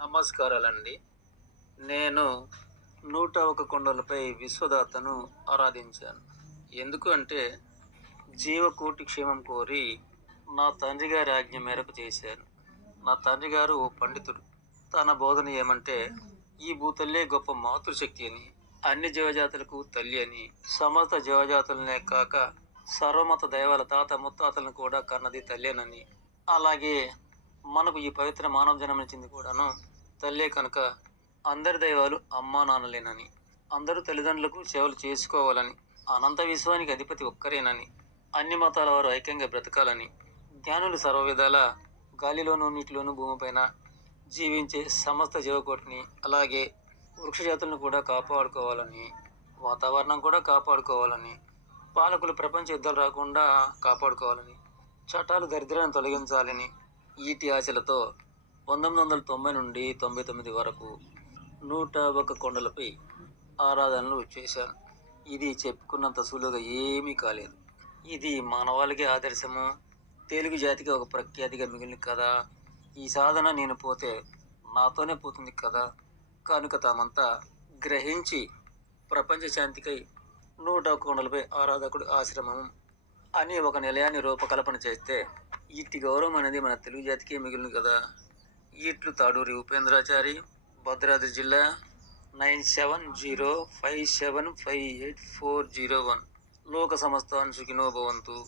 నమస్కారాలండి. నేను నూట ఒక కొండలపై విశ్వదాతను ఆరాధించాను. ఎందుకు అంటే జీవకోటి క్షేమం కోరి నా తండ్రి గారి ఆజ్ఞ మేరకు చేశాను. నా తండ్రి గారు ఓ పండితుడు. తన బోధన ఏమంటే ఈ భూతల్లే గొప్ప మాతృశక్తి అని అన్ని జీవజాతులకు తల్లి అని సమస్త జీవజాతులనే కాక సర్వమత దైవాల తాత ముత్తాతలను కూడా కన్నది తల్లేనని అలాగే మనకు ఈ పవిత్ర మానవ జన్మనిచ్చింది కూడాను. తల్లే కనుక అందరి దైవాలు అమ్మా నాన్నలేనని అందరూ తల్లిదండ్రులకు సేవలు చేసుకోవాలని అనంత విశ్వానికి అధిపతి ఒక్కరేనని అన్ని మతాల వారు ఐక్యంగా బ్రతకాలని జ్ఞానులు సర్వవిధాల గాలిలోనూ నీటిలోనూ భూమిపైన జీవించే సమస్త జీవకోటిని అలాగే వృక్షజాతులను కూడా కాపాడుకోవాలని వాతావరణం కూడా కాపాడుకోవాలని పాలకులు ప్రపంచ యుద్ధాలు రాకుండా కాపాడుకోవాలని చట్టాలు దరిద్రాన్ని తొలగించాలని ఈటి ఆశలతో పంతొమ్మిది వందల తొంభై నుండి తొంభై తొమ్మిది వరకు నూట ఒక కొండలపై ఆరాధనలు చేశాను ఇది చెప్పుకున్నంత సులువుగా ఏమీ కాలేదు. ఇది మానవాళికి ఆదర్శము. తెలుగు జాతికి ఒక ప్రఖ్యాతిగా మిగిలింది కదా ఈ సాధన నేను పోతే నాతోనే పోతుంది కదా. కనుక తామంతా గ్రహించి ప్రపంచ శాంతికై నూట కొండలపై ఆరాధకుడు ఆశ్రమం అని ఒక నిలయాన్ని రూపకల్పన చేస్తే ఇట్టి గౌరవం అనేది మన తెలుగు జాతికి మిగిలింది కదా. ఈట్లు తాడూరి ఉపేంద్రాచారి భద్రాద్రి జిల్లా nine seven zero five seven five eight four zero one. లోక సంస్థాన్ సుఖినో భవంతు.